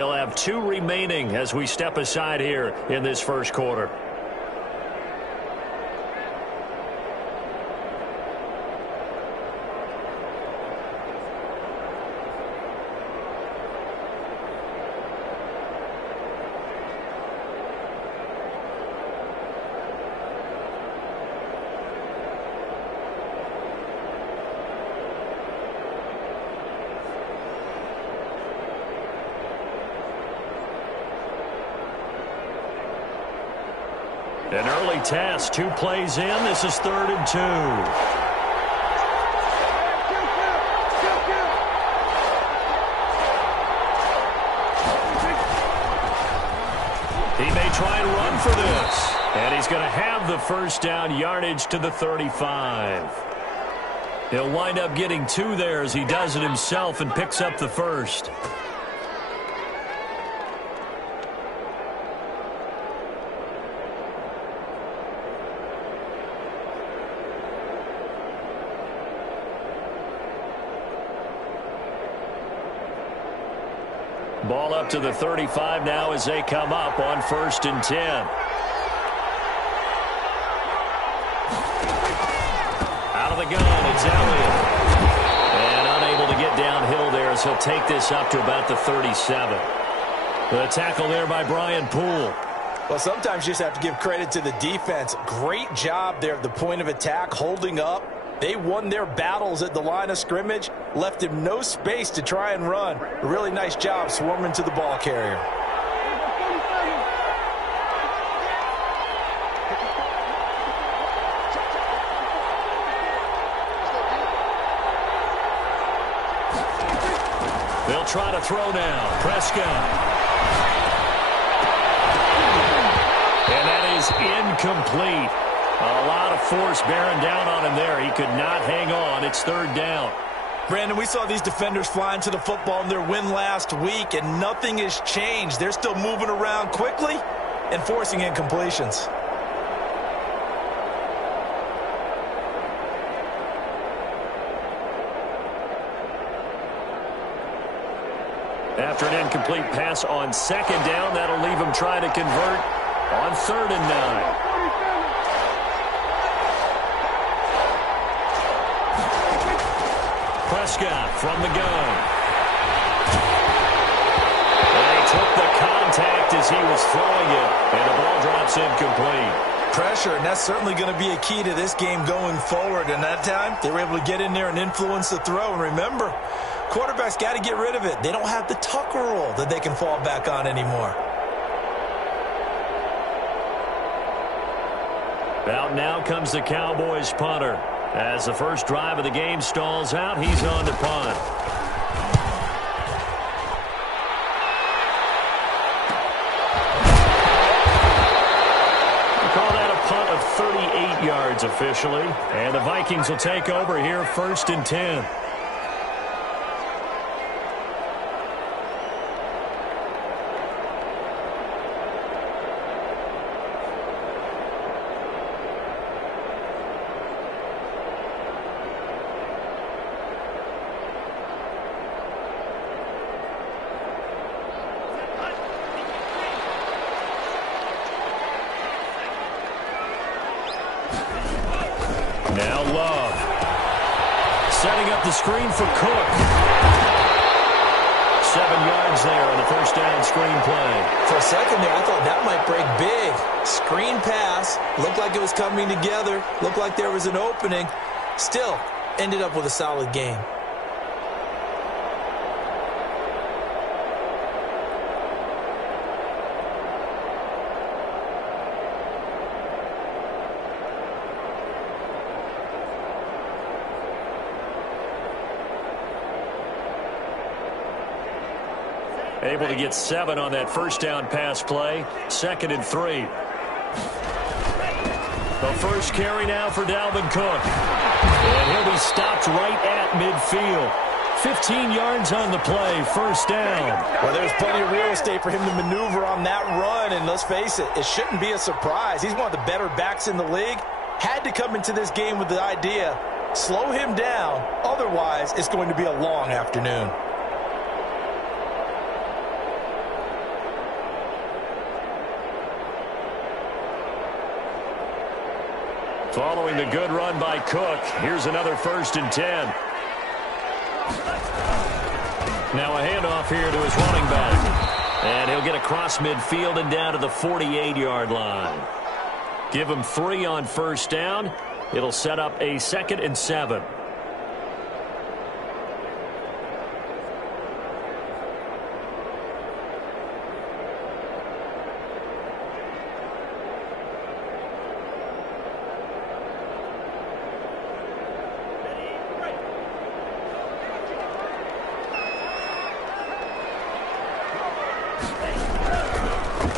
He'll have 2 remaining as we step aside here in this first quarter. An early test, 2 plays in. This is 3rd and 2. He may try and run for this. And he's going to have the first down, yardage to the 35. He'll wind up getting 2 there as he does it himself and picks up the first. Ball up to the 35 now as they come up on 1st and 10. Out of the gun, it's Elliott. And unable to get downhill there as he'll take this up to about the 37. The tackle there by Brian Poole. Well, sometimes you just have to give credit to the defense. Great job there at the point of attack, holding up. They won their battles at the line of scrimmage, left him no space to try and run. A really nice job swarming to the ball carrier. They'll try to throw now. Prescott. And that is incomplete. A lot of force bearing down on him there. He could not hang on. It's 3rd down. Brandon, we saw these defenders flying to the football in their win last week, and nothing has changed. They're still moving around quickly and forcing incompletions. After an incomplete pass on 2nd down, that'll leave him trying to convert on 3rd and 9. Prescott from the gun. And he took the contact as he was throwing it, and the ball drops incomplete. Pressure, and that's certainly going to be a key to this game going forward. And that time, they were able to get in there and influence the throw. And remember, quarterbacks got to get rid of it. They don't have the tuck rule that they can fall back on anymore. Out now comes the Cowboys punter. As the first drive of the game stalls out, he's on to punt. We call that a punt of 38 yards officially. And the Vikings will take over here 1st and 10. Now Love. Setting up the screen for Cook. 7 yards there on the first down screen play. For a second there, I thought that might break big. Screen pass. Looked like it was coming together. Looked like there was an opening. Still, ended up with a solid game. Able to get 7 on that first down pass play. 2nd and 3. The first carry now for Dalvin Cook. And he'll be stopped right at midfield. 15 yards on the play, first down. Well, there's plenty of real estate for him to maneuver on that run. And let's face it, it shouldn't be a surprise. He's one of the better backs in the league. Had to come into this game with the idea, slow him down. Otherwise, it's going to be a long afternoon. Following the good run by Cook, here's another 1st and 10. Now a handoff here to his running back. And he'll get across midfield and down to the 48-yard line. Give him 3 on 1st down. It'll set up a 2nd and 7.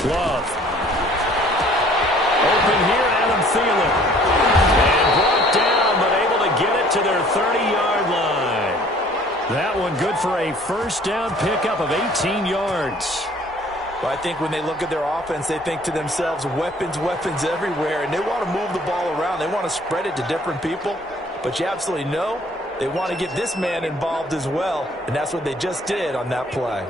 Love. Open here, Adam Thielen. And brought down, but able to get it to their 30-yard line. That one good for a 1st down pickup of 18 yards. Well, I think when they look at their offense, they think to themselves, weapons, weapons everywhere, and they want to move the ball around. They want to spread it to different people. But you absolutely know they want to get this man involved as well, and that's what they just did on that play.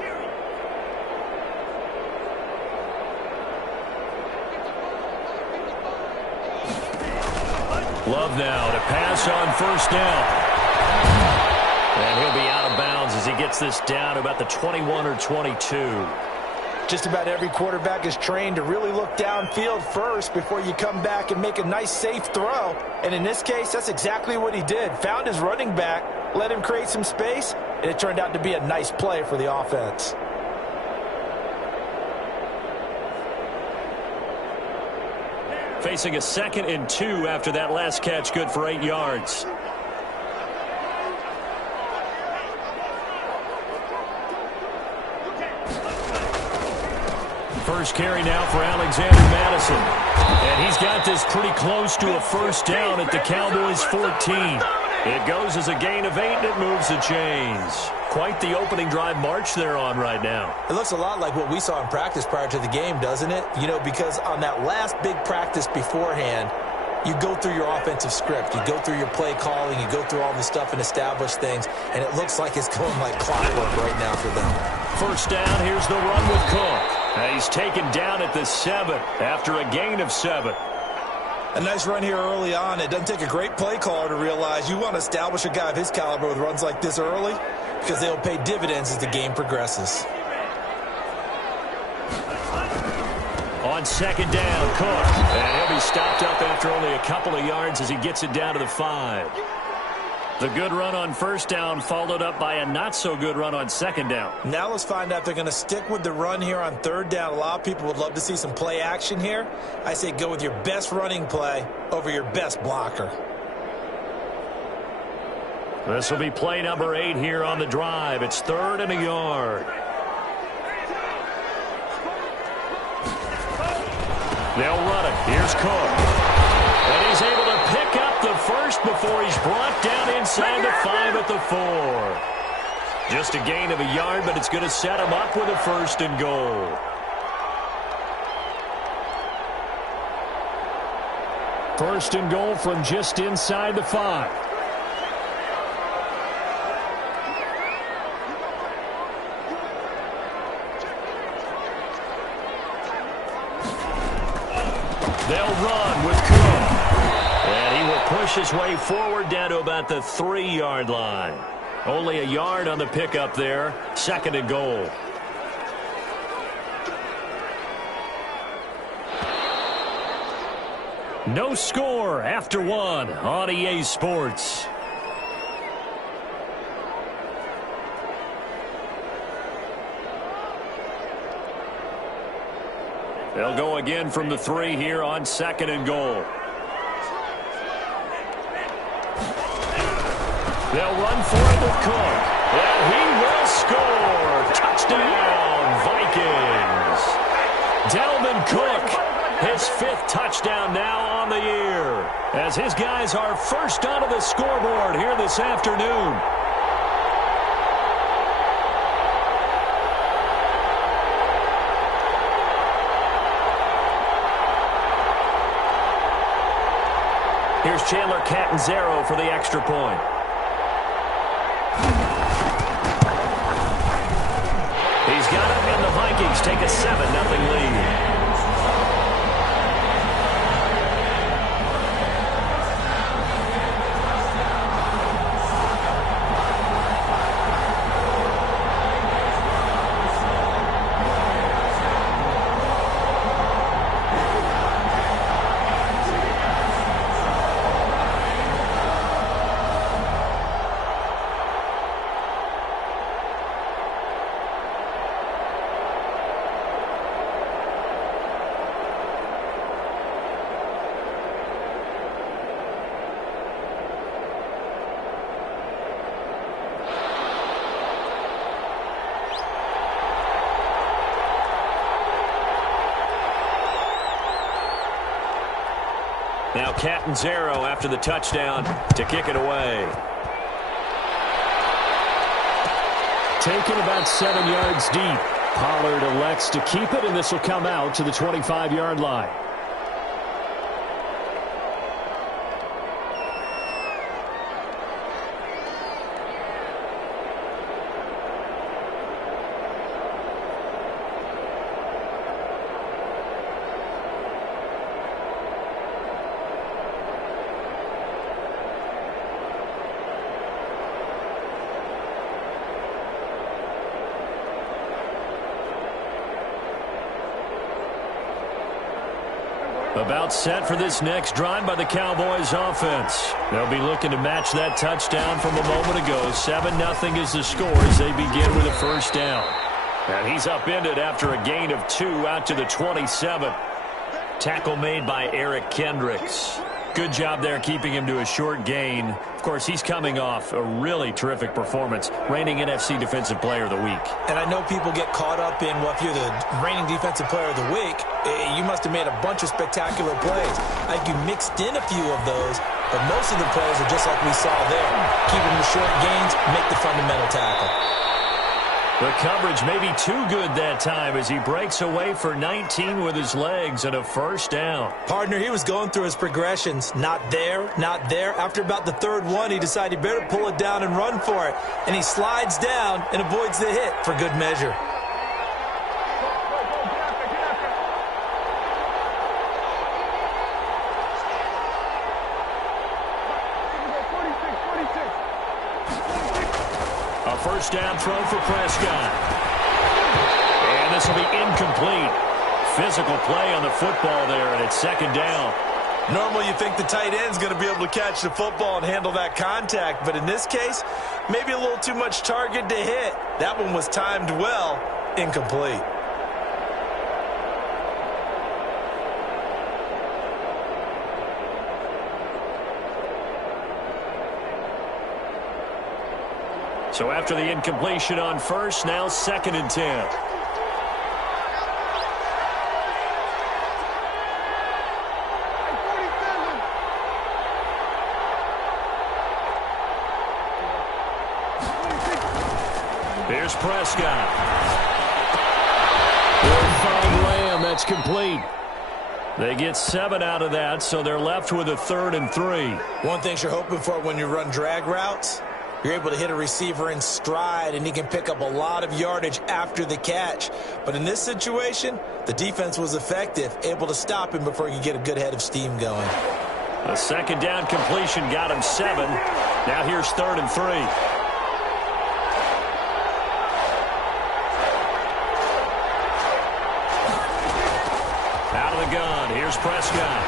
Love now to pass on 1st down. And he'll be out of bounds as he gets this down to about the 21 or 22. Just about every quarterback is trained to really look downfield first before you come back and make a nice, safe throw. And in this case, that's exactly what he did. Found his running back, let him create some space, and it turned out to be a nice play for the offense. Facing a 2nd and 2 after that last catch, good for 8 yards. First carry now for Alexander Madison. And he's got this pretty close to a 1st down at the Cowboys' 14. It goes as a gain of 8, and it moves the chains. Quite the opening drive march they're on right now. It looks a lot like what we saw in practice prior to the game, doesn't it? You know, because on that last big practice beforehand, you go through your offensive script. You go through your play calling. You go through all the stuff and establish things. And it looks like it's going like clockwork right now for them. 1st down, here's the run with Cook. And he's taken down at the 7 after a gain of 7. A nice run here early on. It doesn't take a great play caller to realize you want to establish a guy of his caliber with runs like this early, because they'll pay dividends as the game progresses. On 2nd down, Cook. And he'll be stopped up after only a couple of yards as he gets it down to the 5. The good run on 1st down followed up by a not-so-good run on 2nd down. Now let's find out if they're going to stick with the run here on 3rd down. A lot of people would love to see some play action here. I say go with your best running play over your best blocker. This will be play number 8 here on the drive. It's 3rd and a yard. They'll run it. Here's Cook. And he's able to pick up the 1st before he's brought down inside the 5 at the 4. Just a gain of a yard, but it's going to set him up with a 1st and goal. First and goal from just inside the 5. They'll run with Cook. And he will push his way forward down to about the 3-yard line. Only a yard on the pickup there. 2nd and goal. No score after 1 on EA Sports. They'll go again from the 3 here on 2nd and goal. They'll run for it with Cook. And he will score. Touchdown, Vikings. Dalvin Cook, his 5th touchdown now on the year, as his guys are first onto the scoreboard here this afternoon. Here's Chandler Catanzaro for the extra point. He's got it, and the Vikings take a 7-0 lead. Now Catanzaro after the touchdown to kick it away. Taken about 7 yards deep. Pollard elects to keep it, and this will come out to the 25-yard line. About set for this next drive by the Cowboys offense. They'll be looking to match that touchdown from a moment ago. 7-0 is the score as they begin with a first down. And he's upended after a gain of 2 out to the 27. Tackle made by Eric Kendricks. Good job there keeping him to a short gain. Of course, he's coming off a really terrific performance, reigning NFC Defensive Player of the Week. And I know people get caught up in, well, if you're the reigning Defensive Player of the Week, you must have made a bunch of spectacular plays. I think you mixed in a few of those, but most of the plays are just like we saw there. Keep them to short gains, make the fundamental tackle. The coverage may be too good that time as he breaks away for 19 with his legs and a first down. Partner, he was going through his progressions. Not there, not there. After about the third one, he decided he better pull it down and run for it. And he slides down and avoids the hit for good measure. First down throw for Prescott. And this will be incomplete. Physical play on the football there, and it's second down. Normally you think the tight end's going to be able to catch the football and handle that contact, but in this case, maybe a little too much target to hit. That one was timed well, incomplete. So after the incompletion on first, now 2nd and 10. Here's Prescott. They'll find Lamb. That's complete. They get 7 out of that, so they're left with a 3rd and 3. One thing you're hoping for when you run drag routes, you're able to hit a receiver in stride, and he can pick up a lot of yardage after the catch. But in this situation, the defense was effective, able to stop him before he could get a good head of steam going. A second down completion got him 7. Now here's 3rd and 3. Out of the gun, here's Prescott.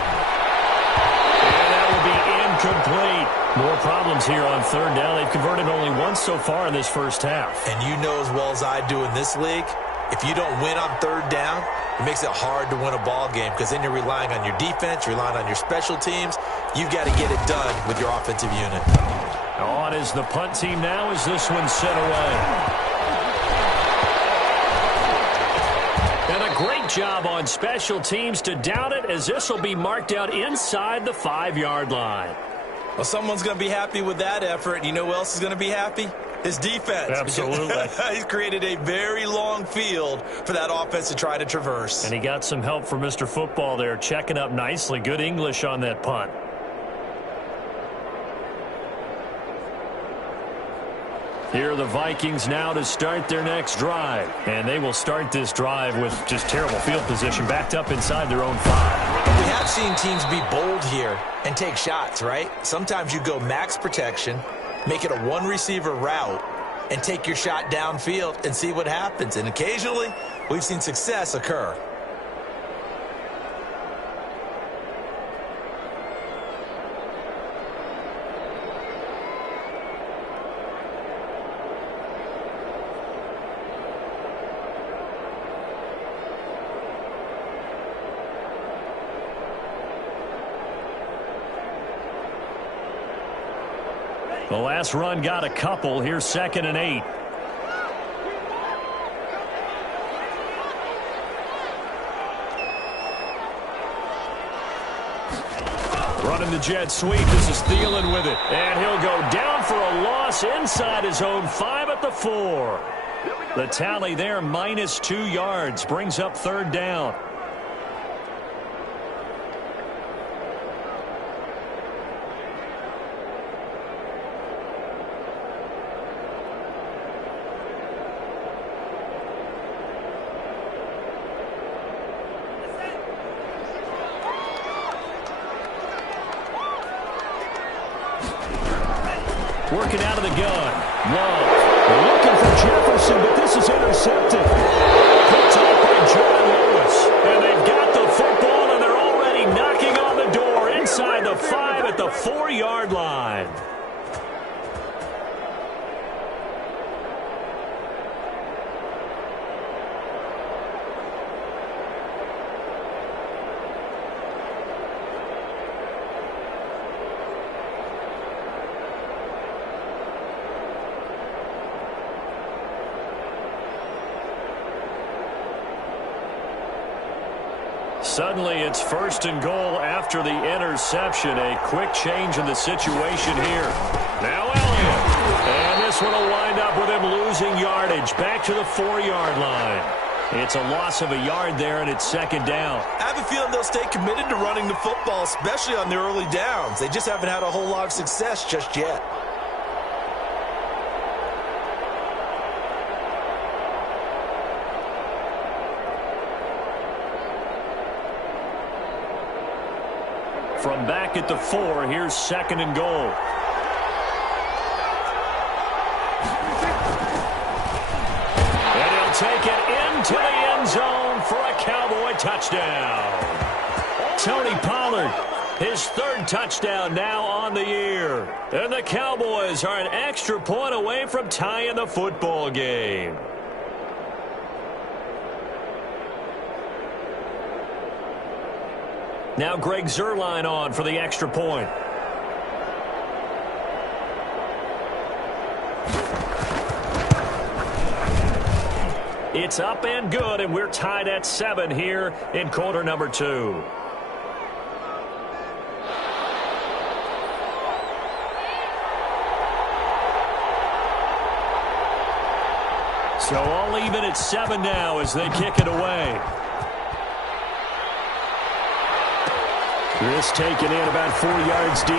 And that will be incomplete. More problems here on 3rd down. They've converted only once so far in this first half. And you know as well as I do in this league, if you don't win on 3rd down, it makes it hard to win a ball game because then you're relying on your defense, you're relying on your special teams. You've got to get it done with your offensive unit. On is the punt team now as this one's sent away. And a great job on special teams to down it as this will be marked out inside the 5-yard line. Well, someone's going to be happy with that effort. You know who else is going to be happy? His defense. Absolutely. He's created a very long field for that offense to try to traverse. And he got some help from Mr. Football there, checking up nicely. Good English on that punt. Here are the Vikings now to start their next drive. And they will start this drive with just terrible field position, backed up inside their own 5. We have seen teams be bold here and take shots, right? Sometimes you go max protection, make it a one-receiver route, and take your shot downfield and see what happens. And occasionally, we've seen success occur. The last run got a couple. Here's 2nd and 8. Running the jet sweep. This is Thielen with it. And he'll go down for a loss inside his own 5 at the 4. The tally there, minus 2 yards. Brings up 3rd down. Working out of the gun. Love. Looking for Jefferson, but this is intercepted. Picked off by John Lewis. And they've got the football, and they're already knocking on the door inside the 5 at the 4-yard line. Suddenly, it's 1st and goal after the interception. A quick change in the situation here. Now Elliott. And this one will wind up with him losing yardage. Back to the 4-yard line. It's a loss of a yard there, and it's 2nd down. I have a feeling they'll stay committed to running the football, especially on the early downs. They just haven't had a whole lot of success just yet. From back at the 4, here's 2nd and goal. And he'll take it into the end zone for a Cowboy touchdown. Tony Pollard, his 3rd touchdown now on the year. And the Cowboys are an extra point away from tying the football game. Now Greg Zuerlein on for the extra point. It's up and good, and we're tied at 7 here in quarter number 2. So all even at 7 now as they kick it away. This taken in about 4 yards deep.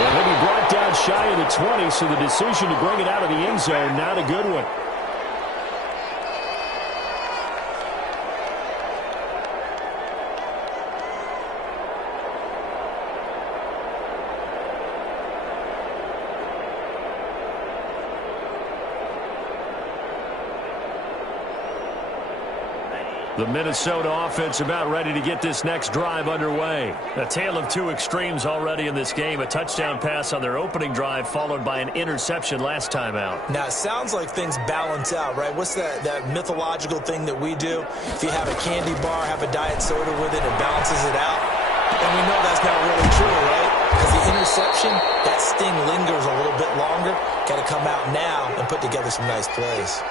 Well, he'll be brought down shy of the 20, so the decision to bring it out of the end zone, not a good one. The Minnesota offense about ready to get this next drive underway. A tale of 2 extremes already in this game. A touchdown pass on their opening drive followed by an interception last time out. Now, it sounds like things balance out, right? What's that mythological thing that we do? If you have a candy bar, have a diet soda with it, it balances it out. And we know that's not really true, right? Because the interception, that sting lingers a little bit longer. Got to come out now and put together some nice plays.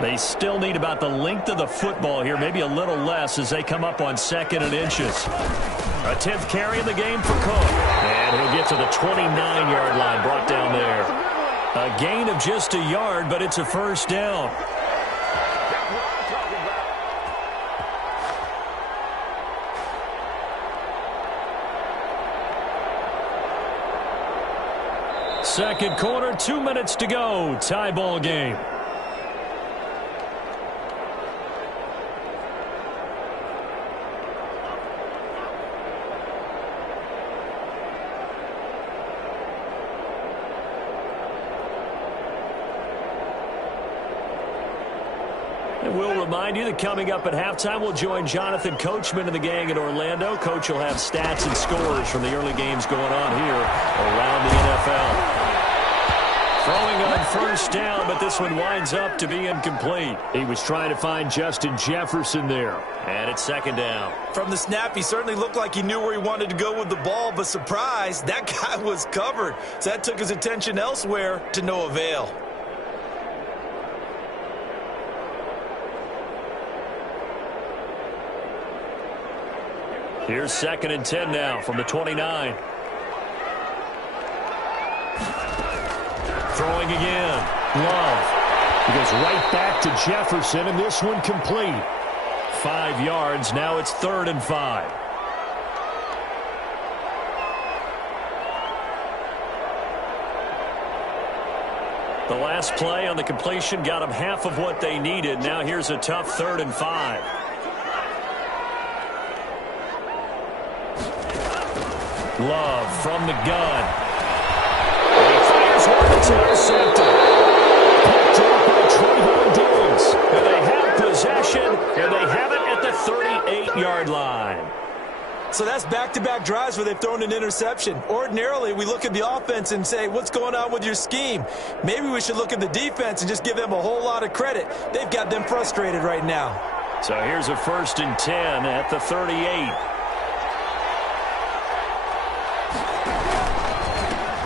They still need about the length of the football here, maybe a little less as they come up on 2nd and inches. A 10th carry in the game for Cook. And he'll get to the 29-yard line, brought down there. A gain of just a yard, but it's a 1st down. Second quarter, 2 minutes to go. Tie ball game. We'll remind you that coming up at halftime, we'll join Jonathan Coachman and the gang in Orlando. Coach will have stats and scores from the early games going on here around the NFL. Throwing on first down, but this one winds up to be incomplete. He was trying to find Justin Jefferson there. And it's second down. From the snap, he certainly looked like he knew where he wanted to go with the ball, but surprise, that guy was covered. So that took his attention elsewhere to no avail. Here's 2nd and 10 now from the 29. Throwing again. Love. He goes right back to Jefferson, and this one complete. 5 yards. Now it's 3rd and 5. The last play on the completion got them half of what they needed. Now here's a tough 3rd and 5. Love from the gun. And he fires one that's intercepted. Picked up by Trayvon Diggs. And they have possession, and they have it at the 38-yard line. So that's back-to-back drives where they've thrown an interception. Ordinarily, we look at the offense and say, what's going on with your scheme? Maybe we should look at the defense and just give them a whole lot of credit. They've got them frustrated right now. So here's a 1st and 10 at the 38.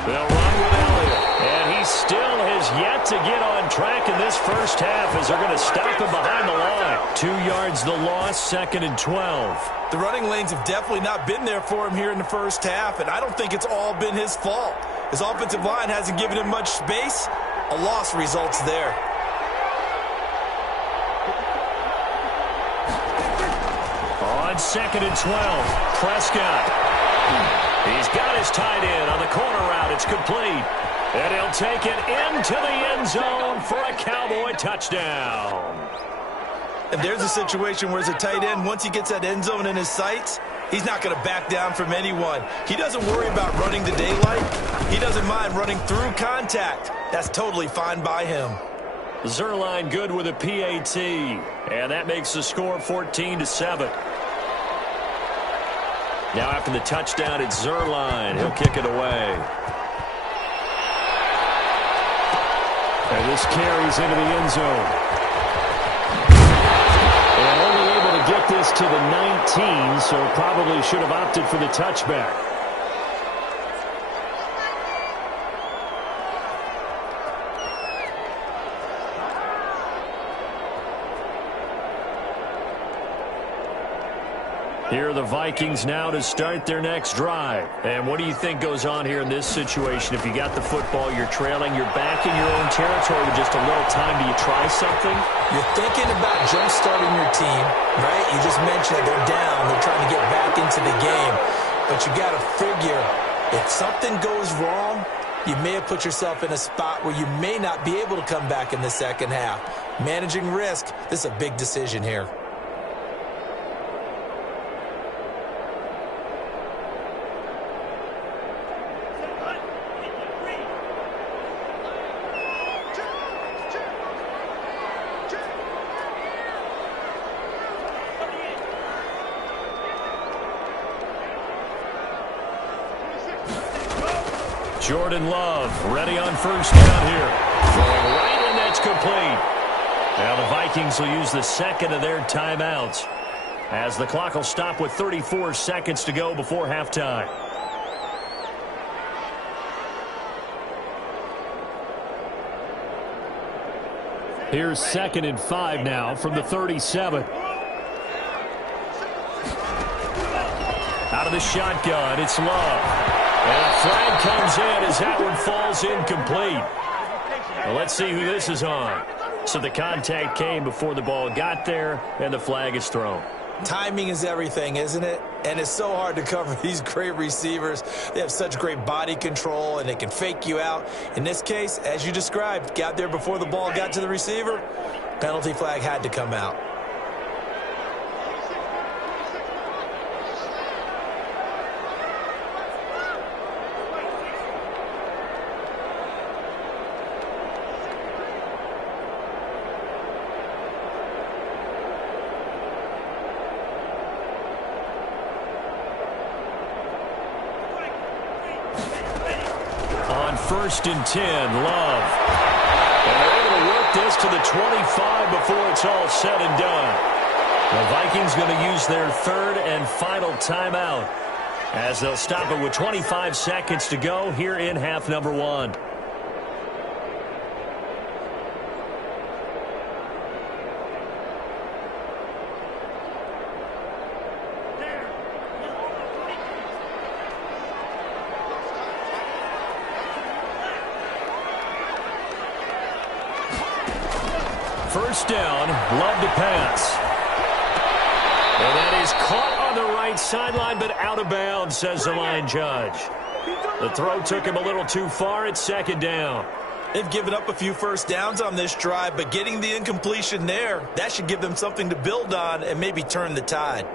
They'll run with Elliott, and he still has yet to get on track in this first half as they're going to stop him behind the line. 2 yards the loss, 2nd and 12. The running lanes have definitely not been there for him here in the first half, and I don't think it's all been his fault. His offensive line hasn't given him much space. A loss results there. On 2nd and 12, Prescott. He's got his tight end on the corner route. It's complete. And he'll take it into the end zone for a Cowboy touchdown. And there's a situation where as a tight end, once he gets that end zone in his sights, he's not going to back down from anyone. He doesn't worry about running the daylight. He doesn't mind running through contact. That's totally fine by him. Zerline good with a PAT. And that makes the score 14-7. Now after the touchdown, it's Zerline. He'll kick it away. And this carries into the end zone. And only able to get this to the 19, so probably should have opted for the touchback. Here are the Vikings now to start their next drive. And what do you think goes on here in this situation? If you got the football, you're trailing, you're back in your own territory with just a little time. Do you try something? You're thinking about jump-starting your team, right? You just mentioned that they're down. They're trying to get back into the game. But you got to figure, if something goes wrong, you may have put yourself in a spot where you may not be able to come back in the second half. Managing risk, this is a big decision here. Jordan Love ready on first down here. Throwing right, and that's complete. Now the Vikings will use the second of their timeouts as the clock will stop with 34 seconds to go before halftime. Here's 2nd and 5 now from the 37. Out of the shotgun, it's Love. And a flag comes in as that one falls incomplete. Well, let's see who this is on. So the contact came before the ball got there, and the flag is thrown. Timing is everything, isn't it? And it's so hard to cover these great receivers. They have such great body control, and they can fake you out. In this case, as you described, got there before the ball got to the receiver. Penalty flag had to come out. 1st and 10. Love. And they're able to work this to the 25 before it's all said and done. The Vikings going to use their 3rd and final timeout as they'll stop it with 25 seconds to go here in half number 1. First down, Love to pass. And that is caught on the right sideline, but out of bounds, says the line judge. The throw took him a little too far. It's 2nd down. They've given up a few first downs on this drive, but getting the incompletion there, that should give them something to build on and maybe turn the tide.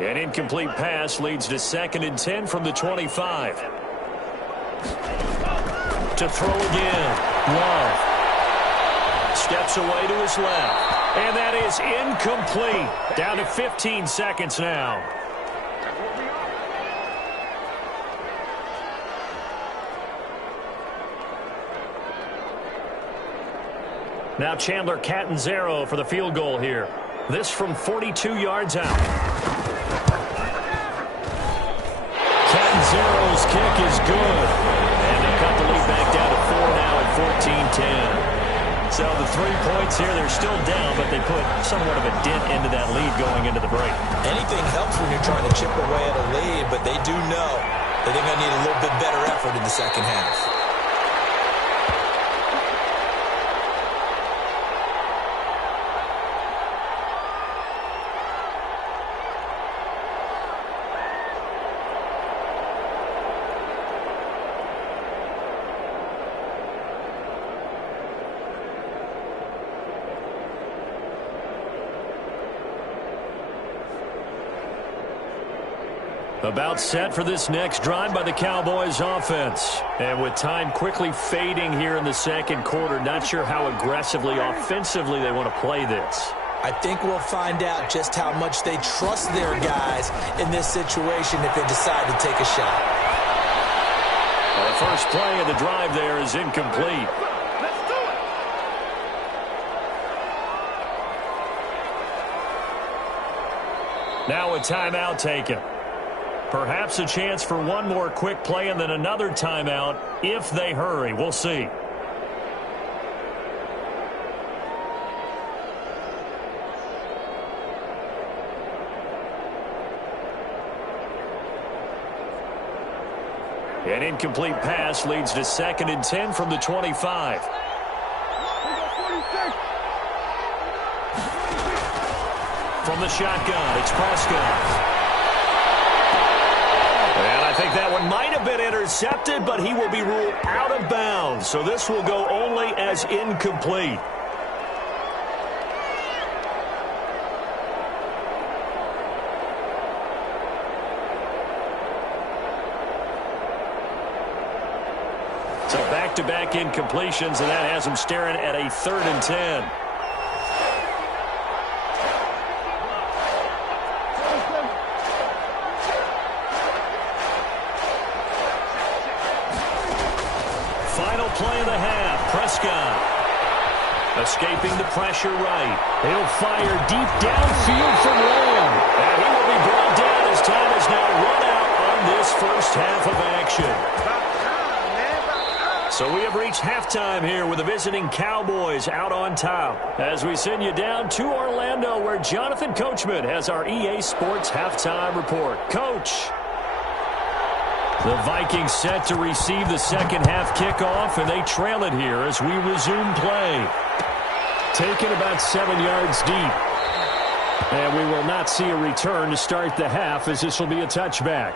An incomplete pass leads to 2nd and 10 from the 25. To throw again. Love. Steps away to his left. And that is incomplete. Down to 15 seconds now. Now Chandler Catanzaro for the field goal here. This from 42 yards out. Catanzaro's kick is good. And they cut the lead back down to 4 now at 14-10. So the 3 points here, they're still down, but they put somewhat of a dent into that lead going into the break. Anything helps when you're trying to chip away at a lead, but they do know that they're going to need a little bit better effort in the second half. About set for this next drive by the Cowboys offense. And with time quickly fading here in the second quarter, not sure how aggressively, offensively they want to play this. I think we'll find out just how much they trust their guys in this situation if they decide to take a shot. Well, the first play of the drive there is incomplete. Now a timeout taken. Perhaps a chance for one more quick play and then another timeout if they hurry. We'll see. An incomplete pass leads to 2nd and 10 from the 25. From the shotgun, it's Prescott. And I think that one might have been intercepted, but he will be ruled out of bounds. So this will go only as incomplete. So back-to-back incompletions, and that has him staring at a 3rd and 10. Final play of the half. Prescott escaping the pressure right. He'll fire deep downfield from Lamb. And he will be brought down as time is now run out on this first half of action. So we have reached halftime here with the visiting Cowboys out on top. As we send you down to Orlando, where Jonathan Coachman has our EA Sports halftime report. Coach. The Vikings set to receive the second half kickoff, and they trail it here as we resume play. Taken about 7 yards deep. And we will not see a return to start the half, as this will be a touchback.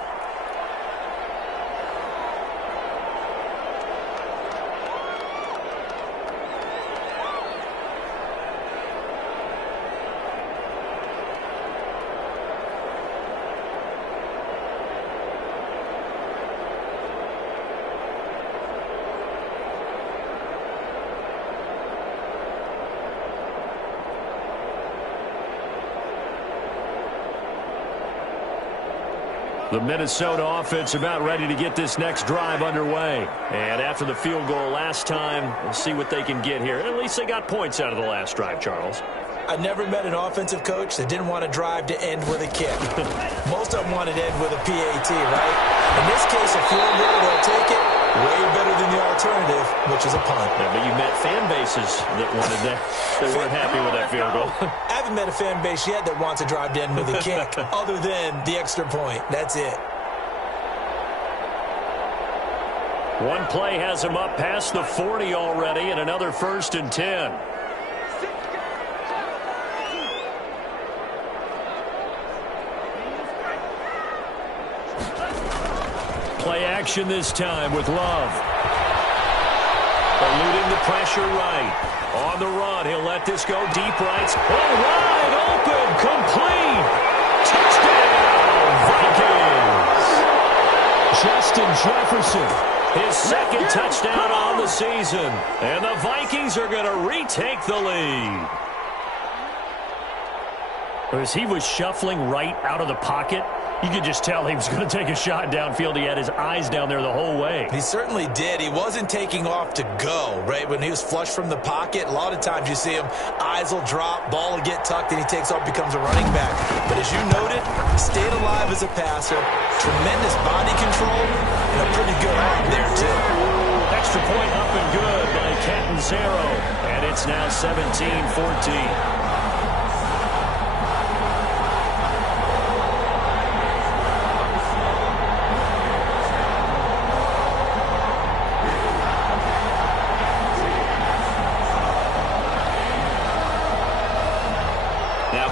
The Minnesota offense about ready to get this next drive underway. And after the field goal last time, we'll see what they can get here. At least they got points out of the last drive, Charles. I never met an offensive coach that didn't want to drive to end with a kick. Most of them wanted to end with a PAT, right? In this case, a field goal, they'll take it. Way better than the alternative, which is a punt. Yeah, but you met fan bases that wanted that. They weren't happy with that field goal. I haven't met a fan base yet that wants to drive to end with a kick, other than the extra point. That's it. One play has him up past the 40 already, and another 1st and 10. Play action this time with Love. Eluding the pressure right. On the run, he'll let this go deep right. Oh, wide open, complete. Touchdown, Vikings. Justin Jefferson, his second touchdown on the season. And the Vikings are going to retake the lead. As he was shuffling right out of the pocket, you could just tell he was going to take a shot downfield. He had his eyes down there the whole way. He certainly did. He wasn't taking off to go, right? When he was flush from the pocket, a lot of times you see him, eyes will drop, ball will get tucked, and he takes off, becomes a running back. But as you noted, stayed alive as a passer, tremendous body control, and a pretty good arm there, too. Extra point up and good by Catanzaro. And it's now 17-14.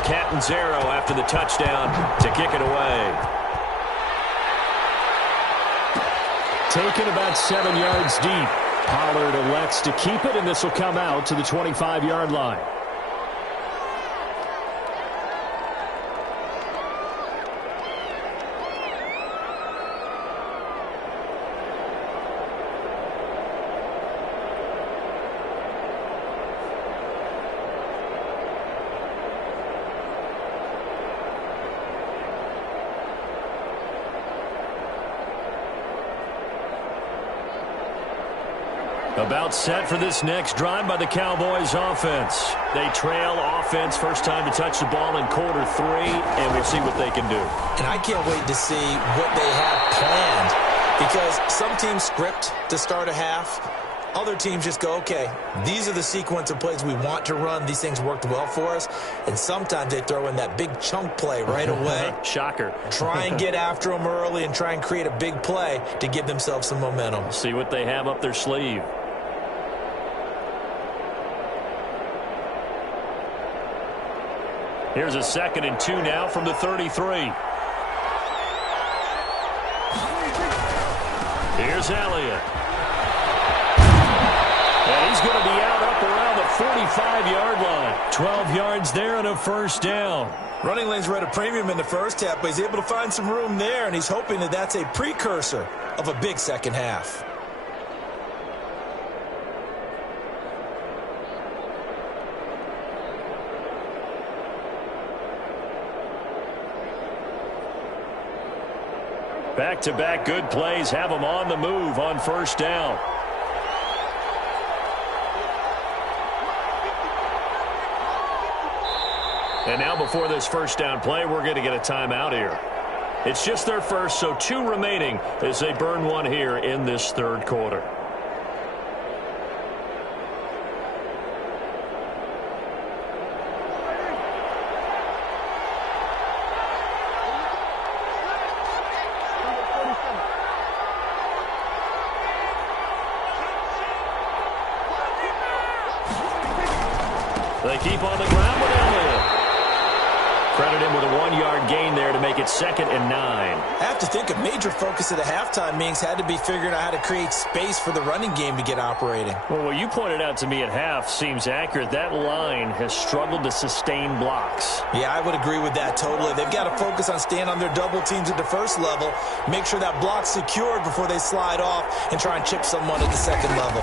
Catanzaro after the touchdown to kick it away. Taken about 7 yards deep. Pollard elects to keep it, and this will come out to the 25-yard line. About set for this next drive by the Cowboys offense. They trail offense, first time to touch the ball in quarter 3, and we'll see what they can do. And I can't wait to see what they have planned, because some teams script to start a half. Other teams just go, okay, these are the sequence of plays we want to run. These things worked well for us. And sometimes they throw in that big chunk play right away. Shocker. Try and get after them early and try and create a big play to give themselves some momentum. See what they have up their sleeve. Here's a 2nd and 2 now from the 33. Here's Elliott. And he's going to be out up around the 45-yard line. 12 yards there and a 1st down. Running lanes were at a premium in the first half, but he's able to find some room there, and he's hoping that that's a precursor of a big second half. Back-to-back good plays have them on the move on 1st down. And now before this 1st down play, we're going to get a timeout here. It's just their first, so 2 remaining as they burn one here in this 3rd quarter. They keep on the ground with Elliott. Credit him with a 1-yard gain there to make it 2nd and 9. I have to think a major focus of the halftime meetings had to be figuring out how to create space for the running game to get operating. Well, what you pointed out to me at half seems accurate. That line has struggled to sustain blocks. Yeah, I would agree with that totally. They've got to focus on staying on their double teams at the first level, make sure that block's secured before they slide off and try and chip someone at the 2nd level.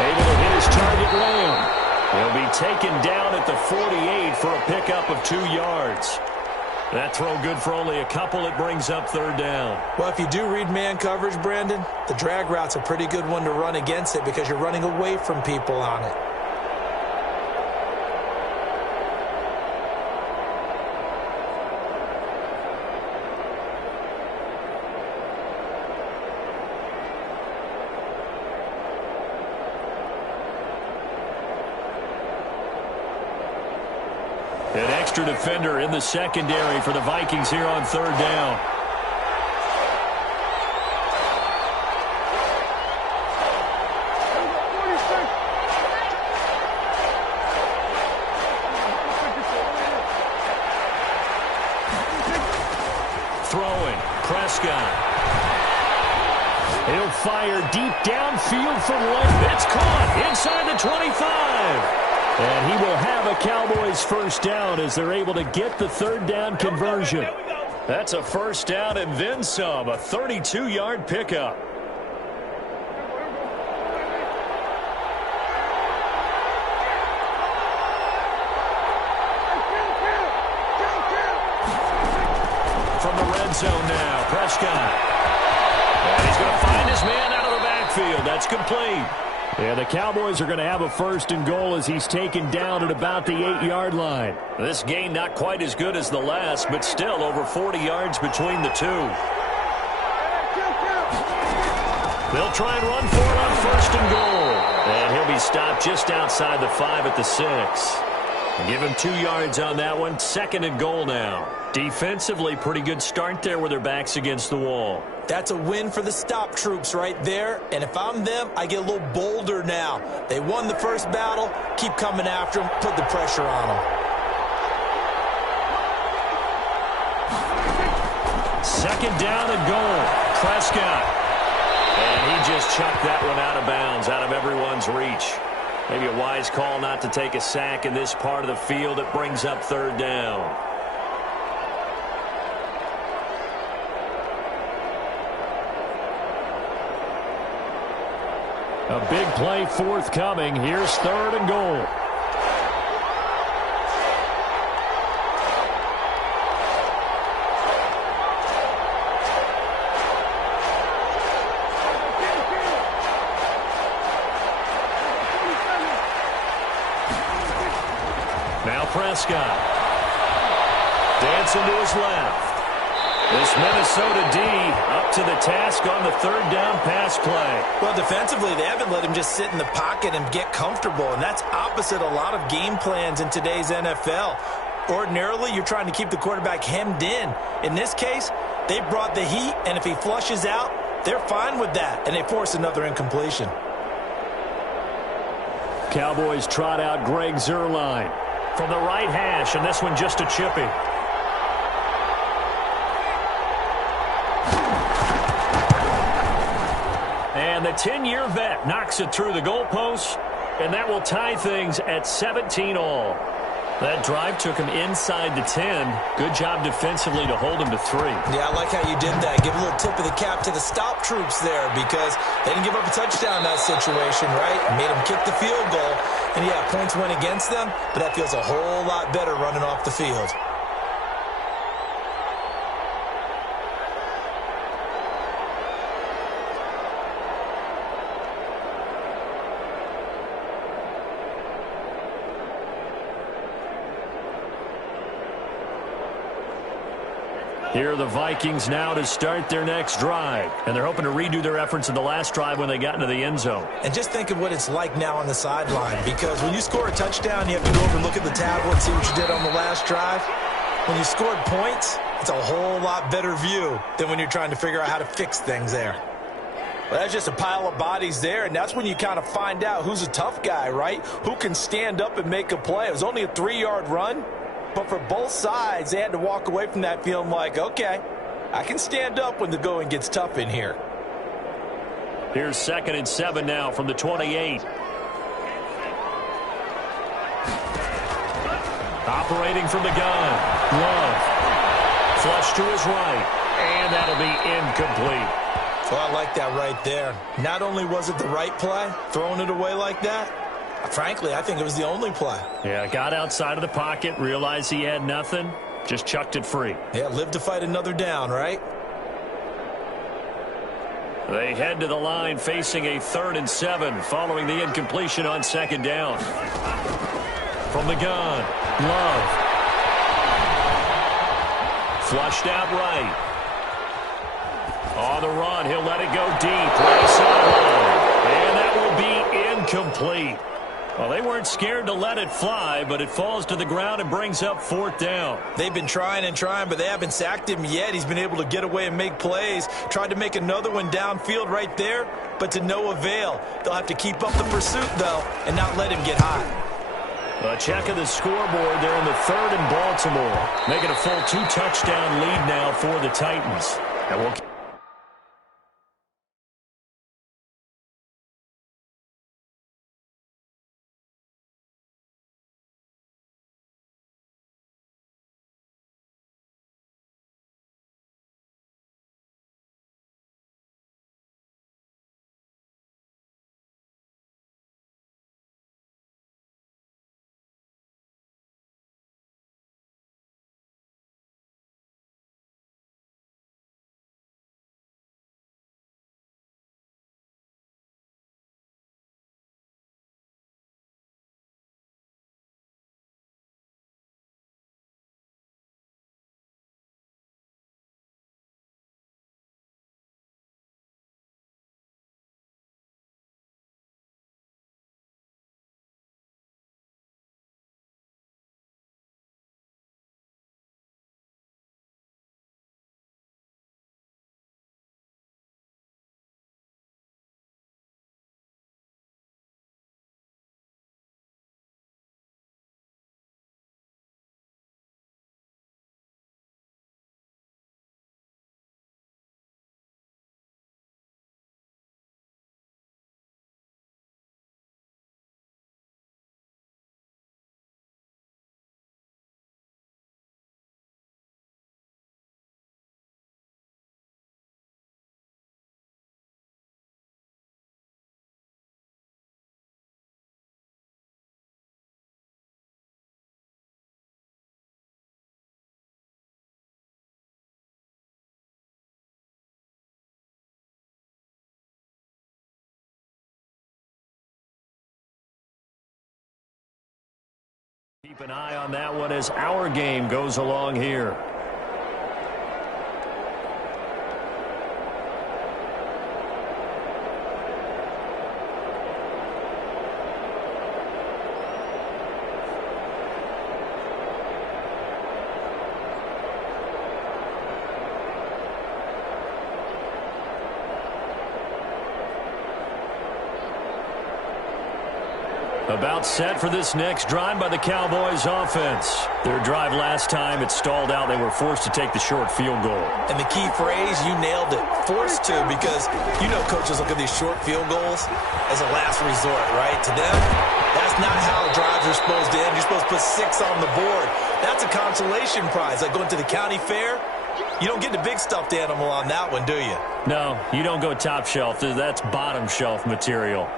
Able to hit his target, Lamb. He'll be taken down at the 48 for a pickup of 2 yards. That throw good for only a couple. It brings up third down. Well, if you do read man coverage, Brandon, the drag route's a pretty good one to run against it because you're running away from people on it. An extra defender in the secondary for the Vikings here on third down. Throwing, Prescott. He'll fire deep downfield from left. It's caught inside the 25. And he will have a Cowboys first down as they're able to get the third down conversion. That's a first down and then some, a 32-yard pickup. From the red zone now, Prescott. And he's going to find his man out of the backfield. That's complete. Yeah, the Cowboys are going to have a first and goal as he's taken down at about the 8-yard line. This gain not quite as good as the last, but still over 40 yards between the two. They'll try and run for it on first and goal. And he'll be stopped just outside the 5 at the 6. Give him 2 yards on that one. Second and goal now. Defensively, pretty good start there with their backs against the wall. That's a win for the stop troops right there. And if I'm them, I get a little bolder now. They won the first battle. Keep coming after them. Put the pressure on them. Second down and goal. Prescott. And he just chucked that one out of bounds, out of everyone's reach. Maybe a wise call not to take a sack in this part of the field. It brings up third down. A big play forthcoming. Here's third and goal. Now Prescott. Dancing to his left. This Minnesota D up to the task on the third down pass play. Well, defensively, they haven't let him just sit in the pocket and get comfortable, and that's opposite a lot of game plans in today's NFL. Ordinarily, you're trying to keep the quarterback hemmed in. In this case, they brought the heat, and if he flushes out, they're fine with that, and they force another incompletion. Cowboys trot out Greg Zuerlein from the right hash, and this one just a chippy. And the 10-year vet knocks it through the goalpost, and that will tie things at 17 all. That drive took him inside the 10. Good job defensively to hold him to 3. Yeah, I like how you did that. Give a little tip of the cap to the stop troops there because they didn't give up a touchdown in that situation, right? Made them kick the field goal. And, yeah, points went against them, but that feels a whole lot better running off the field. Here are the Vikings now to start their next drive. And they're hoping to redo their efforts in the last drive when they got into the end zone. And just think of what it's like now on the sideline. Because when you score a touchdown, you have to go over and look at the tablet, see what you did on the last drive. When you scored points, it's a whole lot better view than when you're trying to figure out how to fix things there. Well, that's just a pile of bodies there, and that's when you kind of find out who's a tough guy, right? Who can stand up and make a play. It was only a 3-yard run. But for both sides, they had to walk away from that feeling like, okay, I can stand up when the going gets tough in here. Here's 2nd and 7 now from the 28. Operating from the gun. Love. Flush to his right. And that'll be incomplete. Well, I like that right there. Not only was it the right play, throwing it away like that, frankly, I think it was the only play. Yeah, got outside of the pocket, realized he had nothing, Just chucked it free. Yeah, live to fight another down, right? They head to the line facing a 3rd and 7 following the incompletion on 2nd down. From the gun, Love. Flushed out right. On the run, he'll let it go deep. Right sideline. And that will be incomplete. Well, they weren't scared to let it fly, but it falls to the ground and brings up 4th down. They've been trying and trying, but they haven't sacked him yet. He's been able to get away and make plays. Tried to make another one downfield right there, but to no avail. They'll have to keep up the pursuit, though, and not let him get hot. A check of the scoreboard. They're in the 3rd and Baltimore, making a full 2-touchdown lead now for the Titans. And we'll keep an eye on that one as our game goes along here. About set for this next drive by the Cowboys offense. Their drive last time, it stalled out. They were forced to take the short field goal. And the key phrase, you nailed it. Forced to, because you know coaches look at these short field goals as a last resort, right? To them, that's not how drives are supposed to end. You're supposed to put 6 on the board. That's a consolation prize. Like going to the county fair, you don't get the big stuffed animal on that one, do you? No, you don't go top shelf. That's bottom shelf material.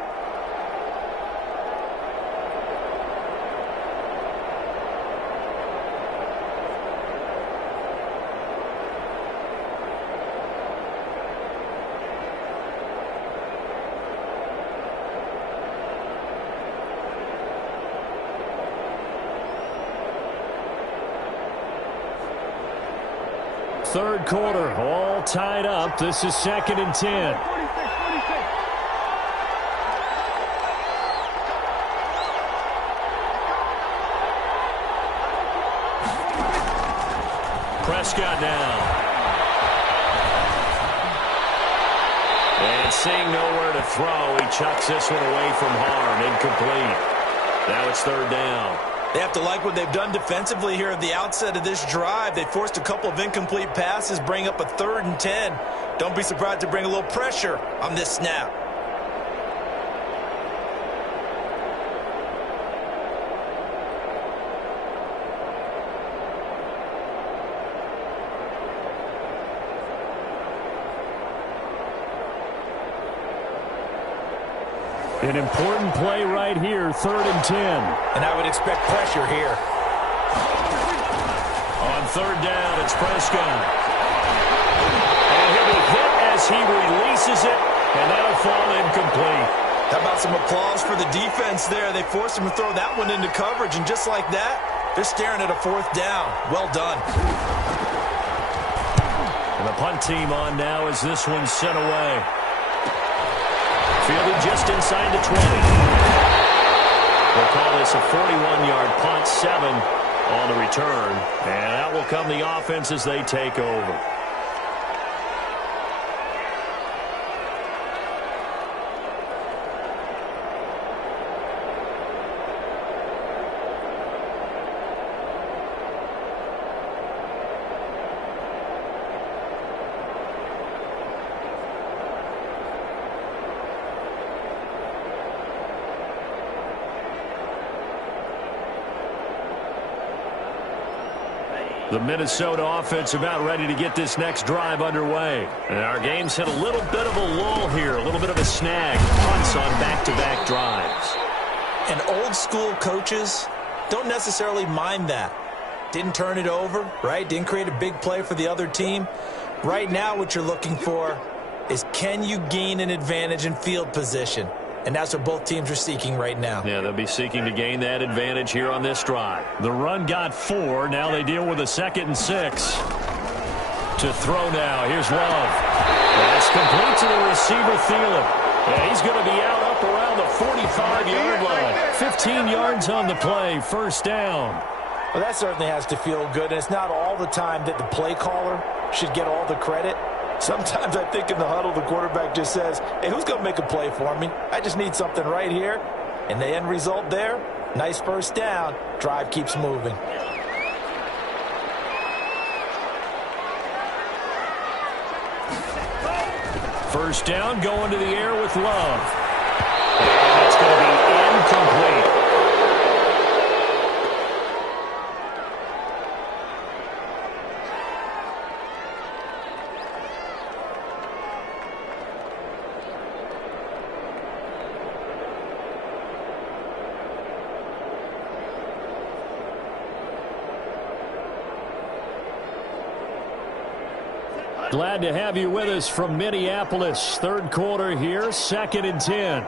Third quarter, all tied up. This is 2nd and 10. Prescott now. And seeing nowhere to throw, he chucks this one away from harm. Incomplete. Now it's 3rd down. They have to like what they've done defensively here at the outset of this drive. They forced a couple of incomplete passes, bring up a 3rd and 10. Don't be surprised to bring a little pressure on this snap. An important play right here, 3rd and 10. And I would expect pressure here. On third down, it's Prescott. And he'll be hit as he releases it, and that'll fall incomplete. How about some applause for the defense there? They forced him to throw that one into coverage, and just like that, they're staring at a fourth down. Well done. And the punt team on now as this one's sent away. Fielded just inside the 20. We'll call this a 41-yard punt, 7 on the return. And out will come the offense as they take over. The Minnesota offense about ready to get this next drive underway. And our game's hit a little bit of a lull here, a little bit of a snag. Punts on back-to-back drives. And old-school coaches don't necessarily mind that. Didn't turn it over, right? Didn't create a big play for the other team. Right now what you're looking for is, can you gain an advantage in field position? And that's what both teams are seeking right now. Yeah, they'll be seeking to gain that advantage here on this drive. The run got 4. Now they deal with a 2nd and 6. To throw now. Here's Love. That's complete to the receiver, Thielen. And he's going to be out up around the 45-yard line. 15 yards on the play. First down. Well, that certainly has to feel good. And it's not all the time that the play caller should get all the credit. Sometimes I think in the huddle, the quarterback just says, hey, who's going to make a play for me? I just need something right here. And the end result there, nice first down. Drive keeps moving. First down, going to the air with Love. And it's going to be incomplete. Glad to have you with us from Minneapolis. Third quarter here, 2nd and 10.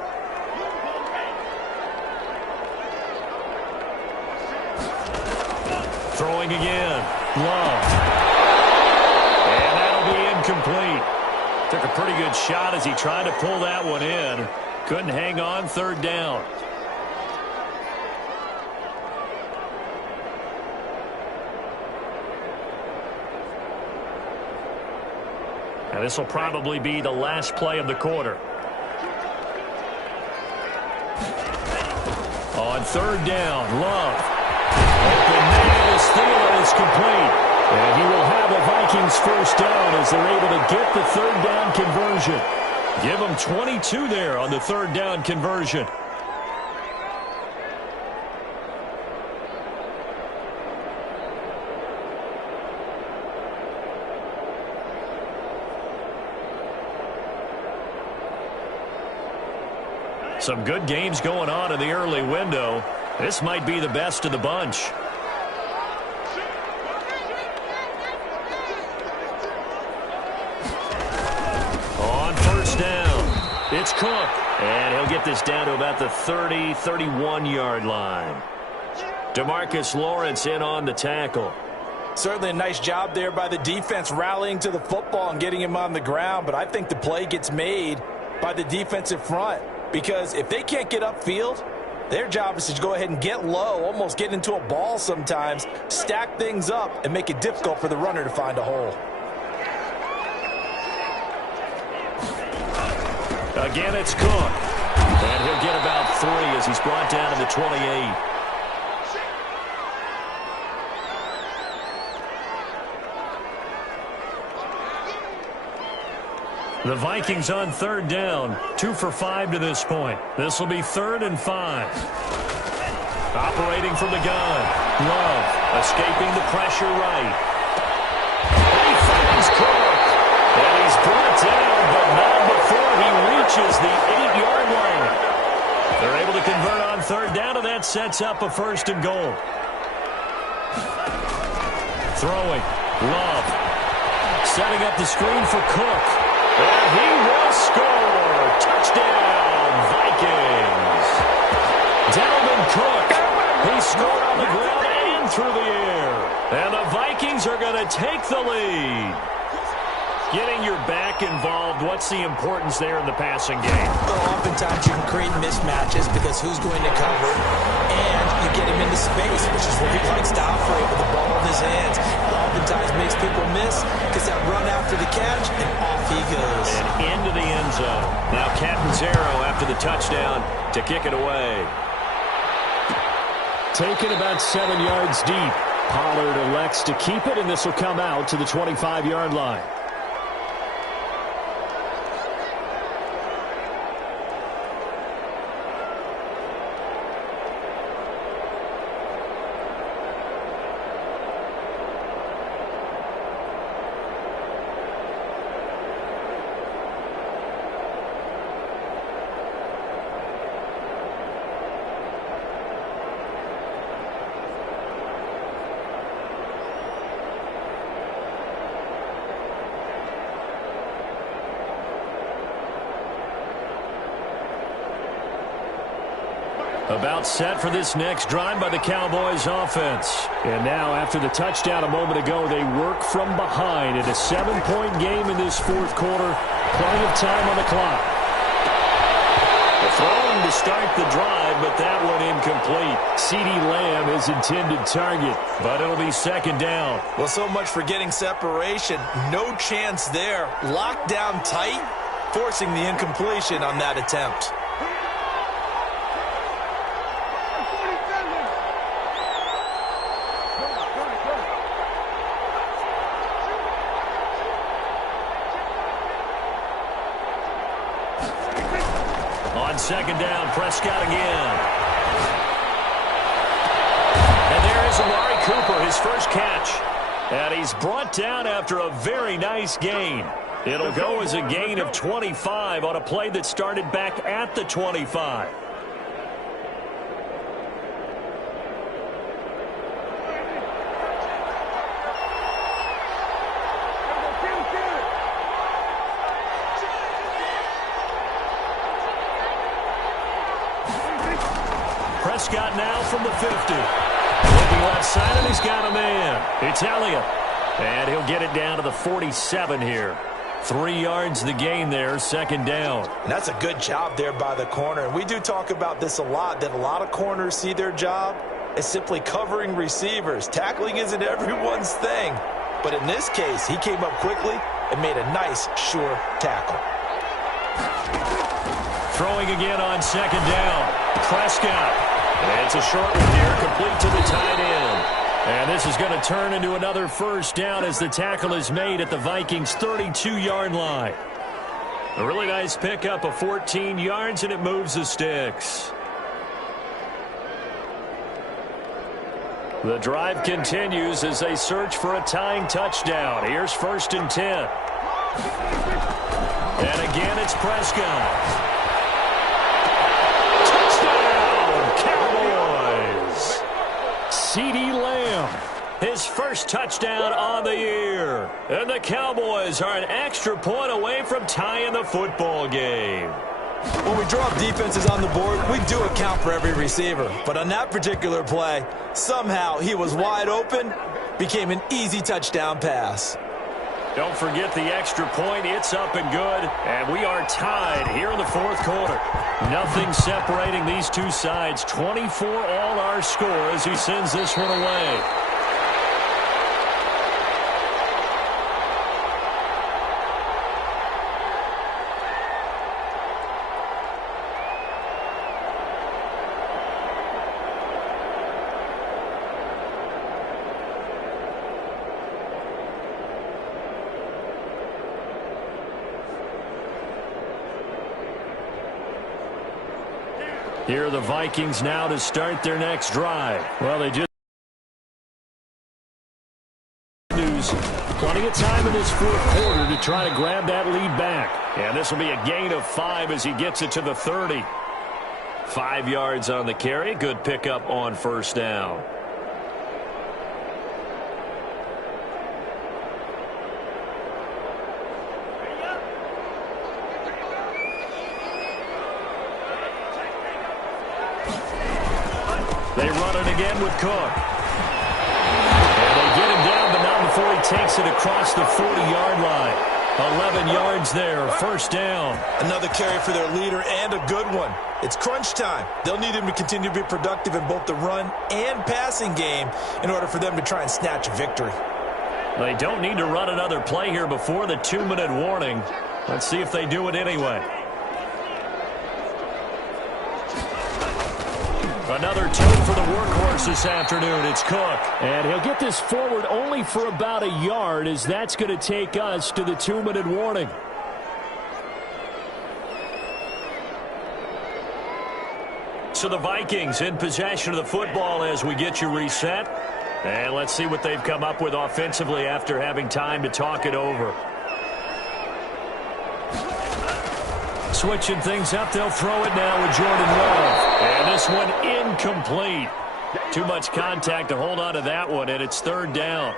Throwing again. Love. And that'll be incomplete. Took a pretty good shot as he tried to pull that one in. Couldn't hang on. Third down. And this will probably be the last play of the quarter. On third down, Love. Open man is Thielen is complete. And he will have a Vikings first down as they're able to get the third down conversion. Give them 22 there on the third down conversion. Some good games going on in the early window. This might be the best of the bunch. On first down, it's Cook. And he'll get this down to about the 30, 31-yard line. DeMarcus Lawrence in on the tackle. Certainly a nice job there by the defense rallying to the football and getting him on the ground. But I think the play gets made by the defensive front. Because if they can't get upfield, their job is to go ahead and get low, almost get into a ball sometimes, stack things up, and make it difficult for the runner to find a hole. Again, it's Cook. And he'll get about 3 as he's brought down to the 28. The Vikings on third down, 2 for 5 to this point. This will be 3rd and 5. Operating from the gun. Love escaping the pressure right. And he finds Cook. And he's brought down, but not before he reaches the 8-yard line. They're able to convert on third down, and that sets up a 1st and goal. Throwing. Love. Setting up the screen for Cook. And he will score. Touchdown, Vikings. Dalvin Cook. He scored on the ground and through the air. And the Vikings are going to take the lead. Getting your back involved, what's the importance there in the passing game? Well, oftentimes you can create mismatches because who's going to cover, and you get him into space, which is where he likes to operate with the ball in his hands. It oftentimes makes people miss because that run after the catch, and off he goes. And into the end zone. Now Catanzaro after the touchdown to kick it away. Taken about 7 yards deep. Pollard elects to keep it, and this will come out to the 25-yard line. About set for this next drive by the Cowboys offense. And now after the touchdown a moment ago, they work from behind in a 7-point game in this fourth quarter. Plenty of time on the clock. The throwing to start the drive, but that one incomplete. CeeDee Lamb is intended target, but it'll be second down. Well, so much for getting separation. No chance there. Locked down tight, forcing the incompletion on that attempt. On second down, Prescott again. And there is Amari Cooper, his first catch. And he's brought down after a very nice gain. It'll go as a gain of 25 on a play that started back at the 25. Prescott now from the 50. Looking left side, and he's got a man. It's Elliott. And he'll get it down to the 47 here. 3 yards the gain there, second down. And that's a good job there by the corner. And we do talk about this a lot, that a lot of corners see their job as simply covering receivers. Tackling isn't everyone's thing. But in this case, he came up quickly and made a nice, sure tackle. Throwing again on second down. Prescott. And it's a short one here, complete to the tight end. And this is going to turn into another first down as the tackle is made at the Vikings' 32-yard line. A really nice pickup of 14 yards, and it moves the sticks. The drive continues as they search for a tying touchdown. Here's 1st and 10. And again, it's Prescott. CeeDee Lamb, his first touchdown on the year. And the Cowboys are an extra point away from tying the football game. When we draw up defenses on the board, we do account for every receiver. But on that particular play, somehow he was wide open, became an easy touchdown pass. Don't forget the extra point. It's up and good. And we are tied here in the fourth quarter. Nothing separating these two sides. 24 all our score as he sends this one away. Here are the Vikings now to start their next drive. Well, they just plenty of time in this fourth quarter to try to grab that lead back. And this will be a gain of 5 as he gets it to the 30. 5 yards on the carry. Good pickup on first down. They run it again with Cook. And they get him down, but not before he takes it across the 40-yard line. 11 yards there, first down. Another carry for their leader and a good one. It's crunch time. They'll need him to continue to be productive in both the run and passing game in order for them to try and snatch a victory. They don't need to run another play here before the 2-minute warning. Let's see if they do it anyway. Another tune for the workhorse this afternoon. It's Cook. And he'll get this forward only for about a yard, as that's going to take us to the 2-minute warning. So the Vikings in possession of the football as we get you reset. And let's see what they've come up with offensively after having time to talk it over. Switching things up, they'll throw it now with Jordan Love. And this one incomplete. Too much contact to hold on to that one, and it's third down.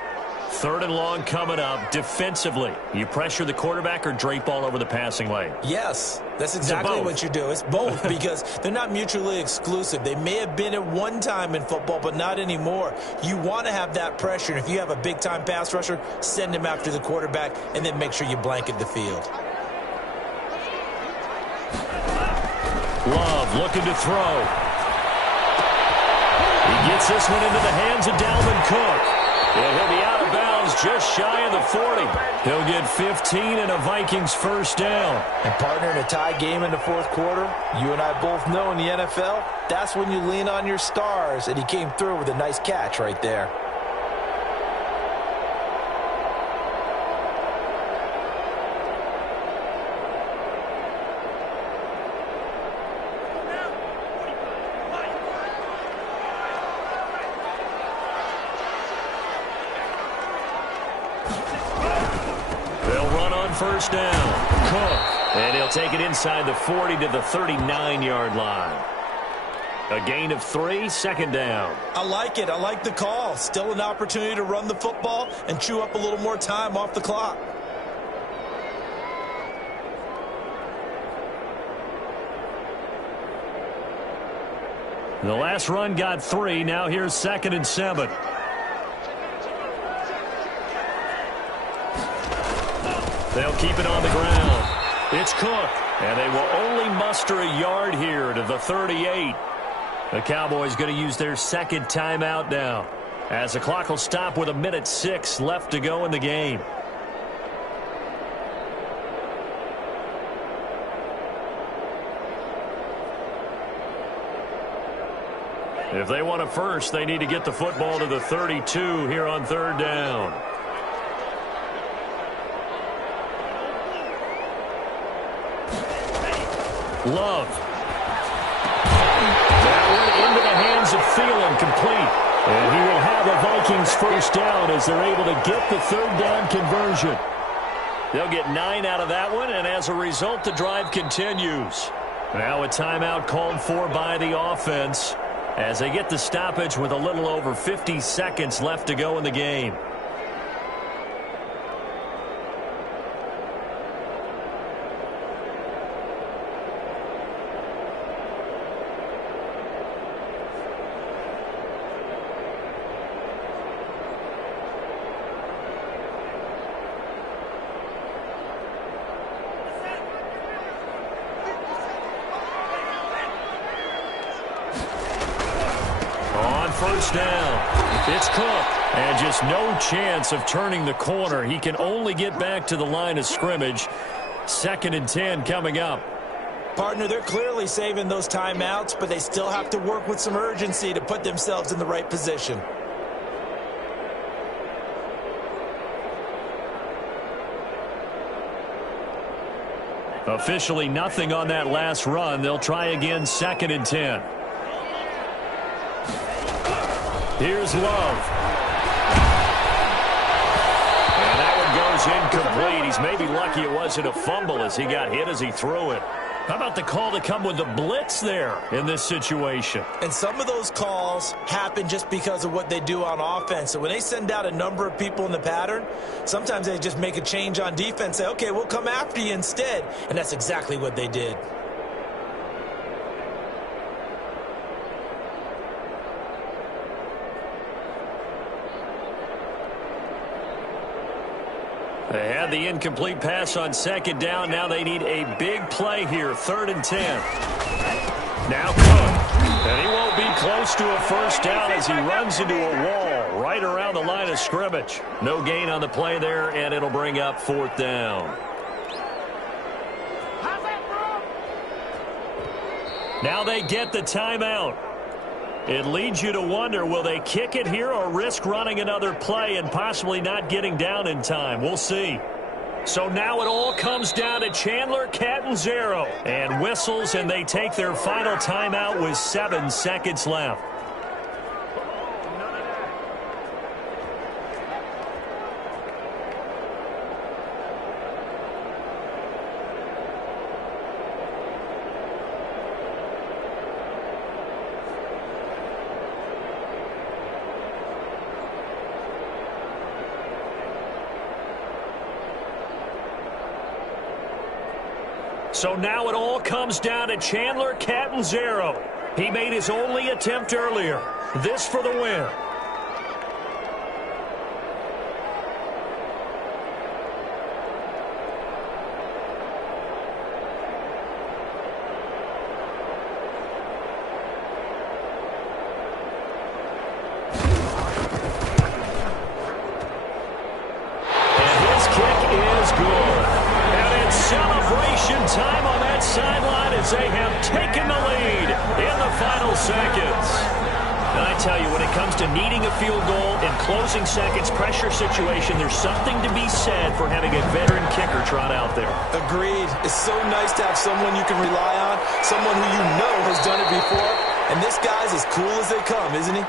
Third and long coming up. Defensively, you pressure the quarterback or drape all over the passing lane? Yes, that's exactly what you do. It's both because they're not mutually exclusive. They may have been at one time in football, but not anymore. You want to have that pressure, and if you have a big-time pass rusher, send him after the quarterback, and then make sure you blanket the field. Love looking to throw. He gets this one into the hands of Dalvin Cook. And he'll be out of bounds just shy of the 40. He'll get 15 and a Vikings first down. And partner, in a tie game in the fourth quarter, you and I both know in the NFL, that's when you lean on your stars, and he came through with a nice catch right there. First down, Cook, and he'll take it inside the 40 to the 39-yard line. A gain of 3, second down. I like it. I like the call. Still an opportunity to run the football and chew up a little more time off the clock. The last run got 3. Now here's 2nd and 7. They'll keep it on the ground. It's Cook, and they will only muster a yard here to the 38. The Cowboys going to use their second timeout now, as the clock will stop with 1:06 left to go in the game. If they want a first, they need to get the football to the 32 here on third down. Love. That one into the hands of Thielen, complete. And he will have a Vikings first down as they're able to get the third down conversion. They'll get 9 out of that one, and as a result, the drive continues. Now a timeout called for by the offense as they get the stoppage with a little over 50 seconds left to go in the game. First down. It's Cook. And just no chance of turning the corner. He can only get back to the line of scrimmage. 2nd and 10 coming up. Partner, they're clearly saving those timeouts, but they still have to work with some urgency to put themselves in the right position. Officially nothing on that last run. They'll try again, 2nd and 10. Here's Love. And that one goes incomplete. He's maybe lucky it wasn't a fumble as he got hit as he threw it. How about the call to come with the blitz there in this situation? And some of those calls happen just because of what they do on offense. So when they send out a number of people in the pattern, sometimes they just make a change on defense, say, okay, we'll come after you instead. And that's exactly what they did. They had the incomplete pass on second down. Now they need a big play here, 3rd and 10. Now Cook. And he won't be close to a first down as he runs into a wall right around the line of scrimmage. No gain on the play there, and it'll bring up 4th down. Now they get the timeout. It leads you to wonder, will they kick it here or risk running another play and possibly not getting down in time? We'll see. So now it all comes down to Chandler Catanzaro. And whistles, and they take their final timeout with 7 seconds left. So now it all comes down to Chandler Catanzaro. He made his only attempt earlier. This for the win. Time on that sideline as they have taken the lead in the final seconds. And I tell you, when it comes to needing a field goal in closing seconds, pressure situation, there's something to be said for having a veteran kicker trot out there. Agreed. It's so nice to have someone you can rely on, someone who you know has done it before. And this guy's as cool as they come, isn't he?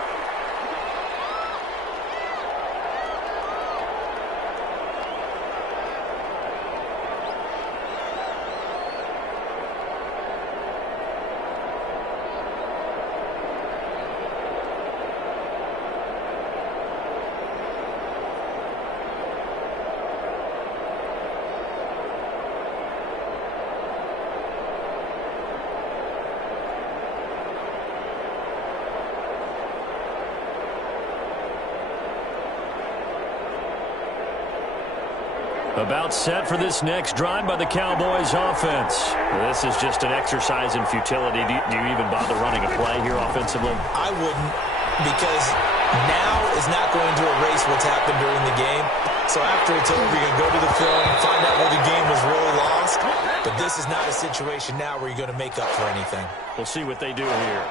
About set for this next drive by the Cowboys offense. This is just an exercise in futility. Do you even bother running a play here offensively? I wouldn't, because now is not going to erase what's happened during the game. So after it's over, you're going to go to the film and find out where the game was really lost. But this is not a situation now where you're going to make up for anything. We'll see what they do here.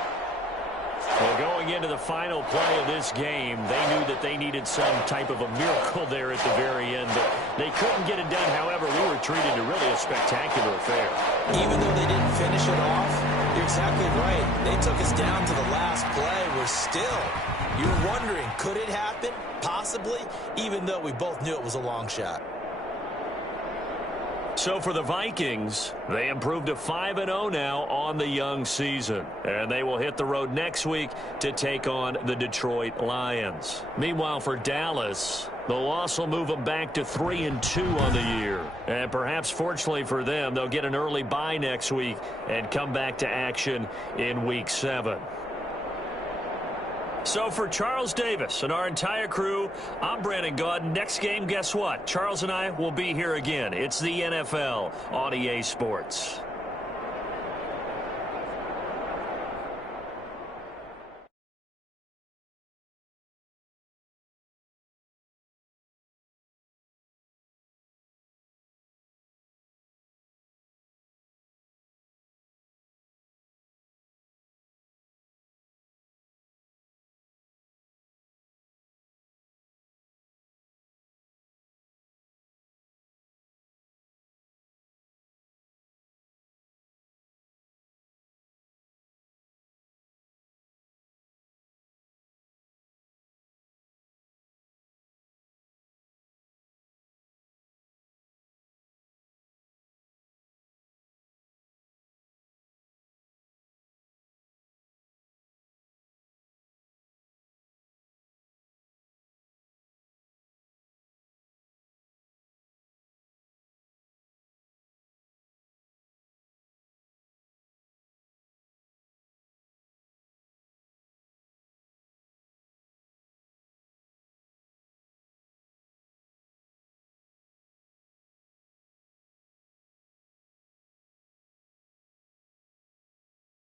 Well, going into the final play of this game, they knew that they needed some type of a miracle there at the very end, but they couldn't get it done. However, we were treated to really a spectacular affair. Even though they didn't finish it off, you're exactly right. They took us down to the last play. You're wondering, could it happen? Possibly, even though we both knew it was a long shot. So for the Vikings, they improved to 5-0 now on the young season. And they will hit the road next week to take on the Detroit Lions. Meanwhile, for Dallas, the loss will move them back to 3-2 on the year. And perhaps fortunately for them, they'll get an early bye next week and come back to action in Week 7. So for Charles Davis and our entire crew, I'm Brandon Gaudin. Next game, guess what? Charles and I will be here again. It's the NFL on EA Sports.